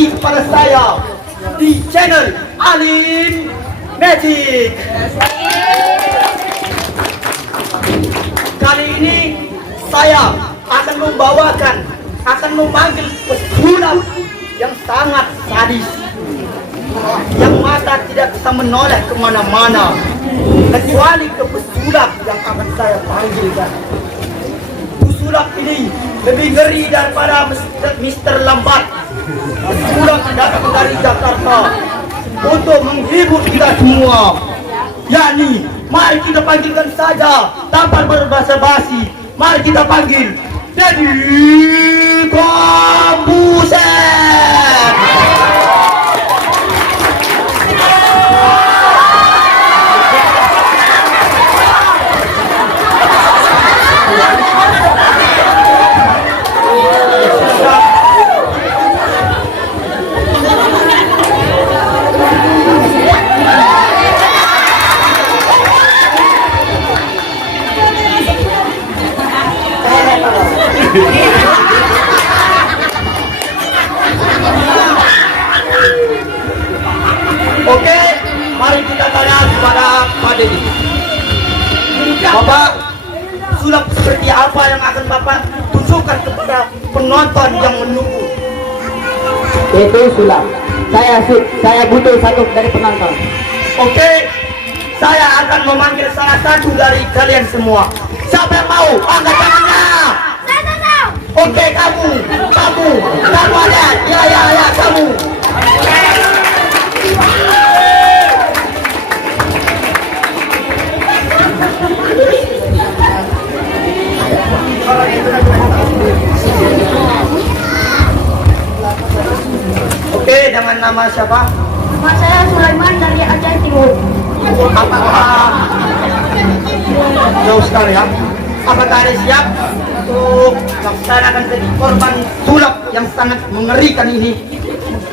lagi kepada saya di channel Alim Magic. Kali ini saya akan memanggil pesulap yang sangat sadis, yang mata tidak bisa menoleh kemana-mana kecuali ke pesulap yang akan saya panggilkan. Pesulap ini lebih ngeri daripada Mr. Lambat. Pesulap datang dari Jakarta untuk menghibur kita semua. Yani, mari kita panggilkan saja tanpa berbasa-basi. Mari kita panggil Deddy Corbuzier. Oke, mari kita tanya kepada Pak Deddy. Bapak, sulap seperti apa yang akan Bapak tunjukkan kepada penonton yang menunggu? Itu sulap. Saya butuh satu dari penonton. Oke, saya akan memanggil salah satu dari kalian semua. Siapa yang mau? Angkat tangannya. Oke, kamu ada. Ya, kamu. Oke, dengan nama siapa? Nama saya Sulaiman dari Aceh Timur. Apakah jauh sekali ya? Apakah ada siap untuk melaksanakan jadi korban sulap yang sangat mengerikan ini?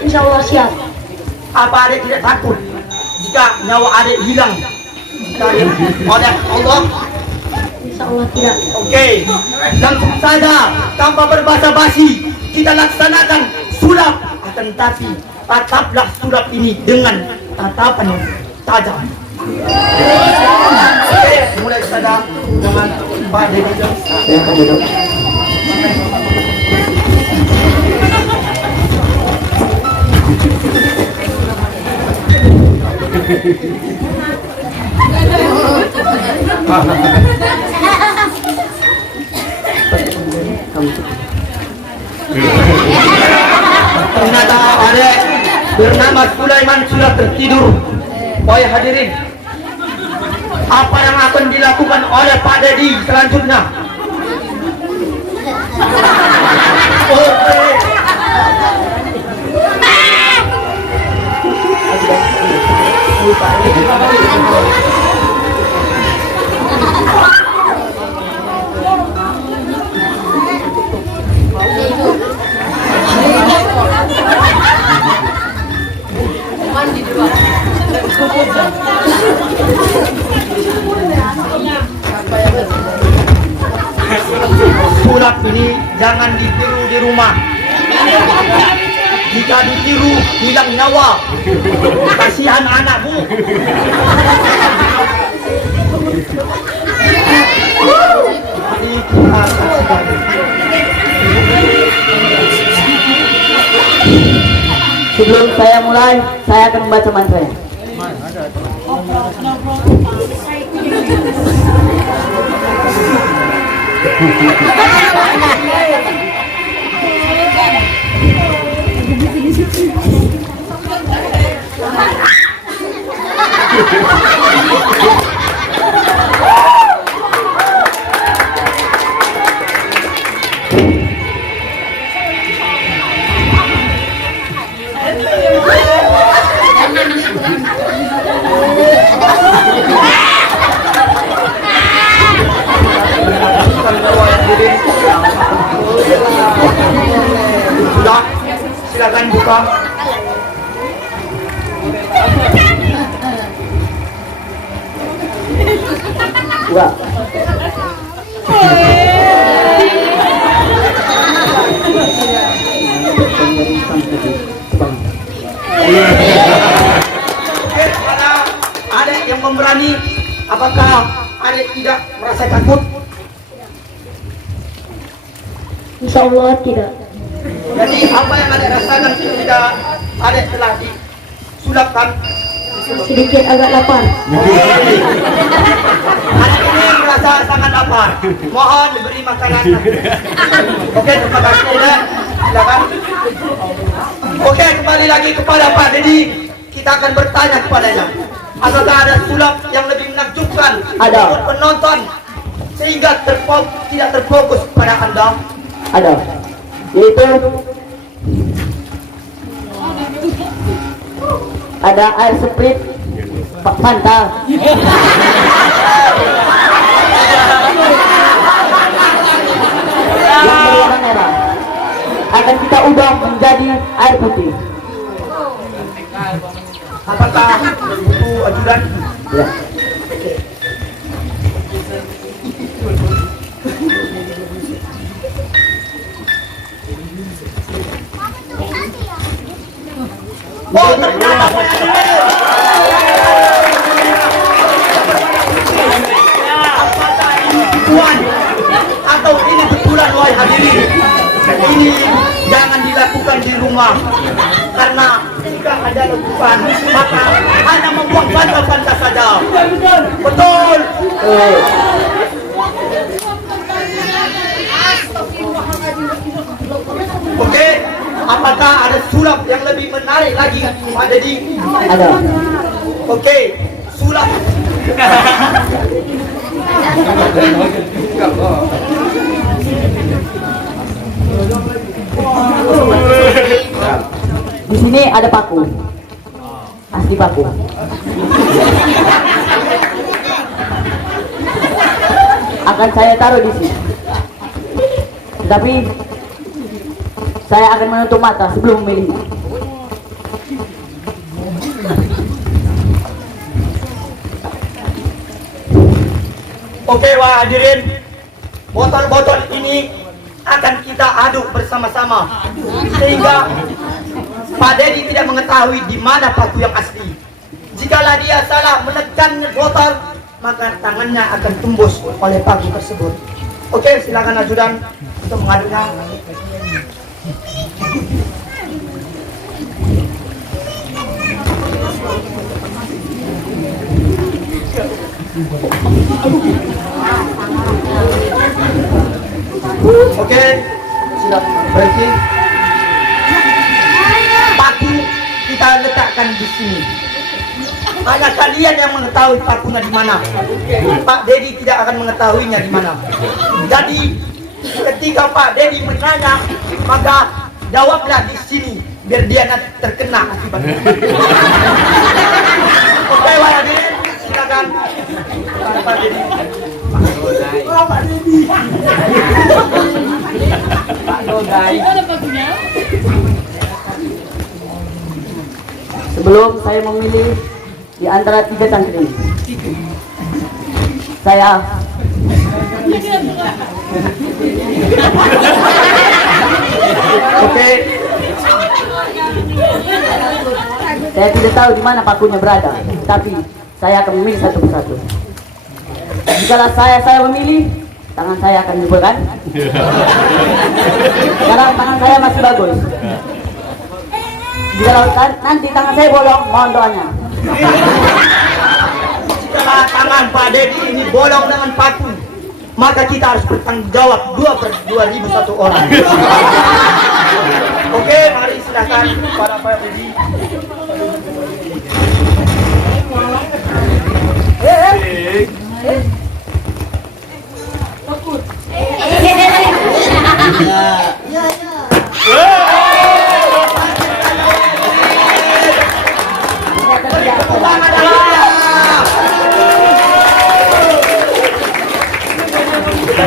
Insya Allah siap. Apa adik tidak takut jika nyawa adik hilang oleh Allah? Insya Allah tidak. Oke, langsung saja tanpa berbasa-basi kita laksanakan sulap. Akan tapi tataplah sulap ini dengan tatapan yang tajam. Oke, mulai saja dengan Pak Deddy. Ternyata adek bernama Sulaiman sudah tertidur. Wahai hadirin, apa yang akan dilakukan oleh Pak Deddy selanjutnya? Oke. Sulap ini jangan ditiru di rumah. Jika ditiru hilang nyawa. Kasihan anakmu. Mari kita saksikan. Sebelum saya mulai, saya akan membaca mantranya. Sudah, silakan buka. Wah. Oke, kepada adik yang pemberani, apakah adik tidak merasa takut? Insya Allah tidak. Jadi apa yang adik rasakan tidak adik telah disulapkan? Sedikit agak lapar. Adik ini merasa sangat lapar. Mohon diberi makanan. Oke, terima kasih ya. Silakan. Oke, kembali lagi kepada Pak Dedi. Kita akan bertanya kepadanya. Apakah ada sulap yang lebih menakjubkan Ada. buat penonton sehingga tidak terfokus pada Anda? Ada. Yaitu ada air Sprite Fanta. Yang berwarna merah akan kita ubah menjadi air putih. Apakah itu ajudan? Ya. Oh, ternyata Pak Dedi. Apakah ini tipuan atau ini betulan, wahai hadirin? Ini jangan dilakukan di rumah, karena jika ada letupan maka hanya membuang banta-banta saja. Betul. Oke, apakah ada sulap yang lebih menarik lagi, Pak Dedi? Ada. Oke, sulap. Di sini ada paku. Asli paku. Akan saya taruh di sini. Tetapi saya akan menutup mata sebelum memilih. Oke, wah hadirin, botol-botol ini akan kita aduk bersama-sama sehingga Pak Dedi tidak mengetahui di mana paku yang asli. Jikalau dia salah menekan botol, maka tangannya akan tembus oleh paku tersebut. Oke, silakan ajudan untuk mengaduknya. Oke, silakan berhenti. Paku kita letakkan di sini. Hanya kalian yang mengetahui pakunya di mana. Pak Dedi tidak akan mengetahuinya di mana. Jadi ketika Pak Dedi menanya, maka jawablah di sini biar dia nanti terkena akibatnya. Oke, Pak Dedi, silakan. Pak Dedi. Oh, Pak Dedi. Pak Dodai. Sebelum saya memilih di antara 3 cangkring, saya Oke. Saya tidak tahu di mana pakunya berada, tapi saya akan memilih satu persatu. Jika saya memilih, tangan saya akan dibuka. Sekarang tangan saya masih bagus. Jika nanti tangan saya bolong, mohon doanya. Setelah tangan Pak Dedi ini bolong dengan paku, maka kita harus bertanggung jawab 2/2000 satu orang. Oke, mari silakan para Pak Dedi.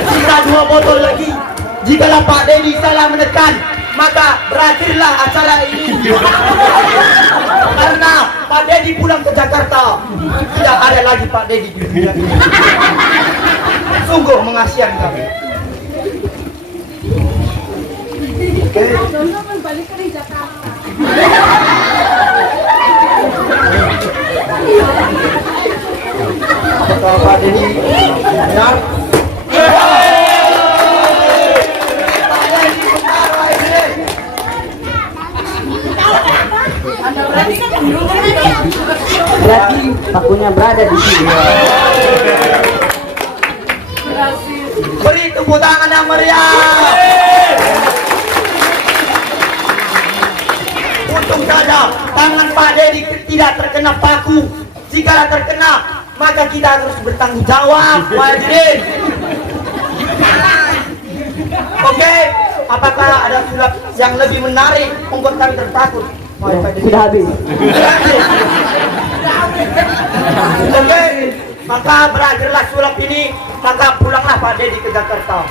Sisa 2 botol lagi. Jikalau Pak Dedi salah menekan, maka berakhirlah acara ini. Karena Pak Dedi pulang ke Jakarta, tidak ada lagi Pak Dedi di dunia ini. Sungguh mengasihan kami. Oke. Apakah Pak Dedi benar? Berarti pakunya berada di sini. Beri tepuk tangan yang meriah. Untung saja tangan Pak Dedi tidak terkena paku. Jika terkena, maka kita harus bertanggung jawab, Pak Dedi. Oke, apakah ada sulap yang lebih menarik membuat kami tertakut? Pak Dedi. Sudah habis. Oke, maka berakhirlah sulap ini, maka pulanglah Pak Dedi ke Jakarta.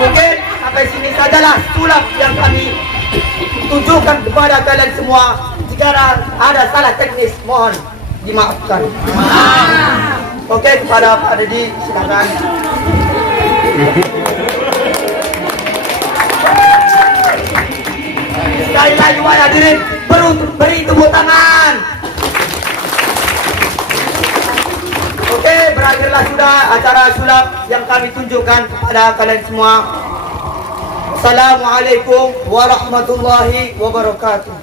Oke, sampai sini sajalah sulap yang kami tunjukkan kepada kalian semua. Jika ada salah teknis, mohon dimaafkan. Oke, kepada Pak Dedi silakan. Sekali lagi hadirin, beri tepuk tangan. Oke, berakhirlah sudah acara sulap yang kami tunjukkan kepada kalian semua. Assalamualaikum warahmatullahi wabarakatuh.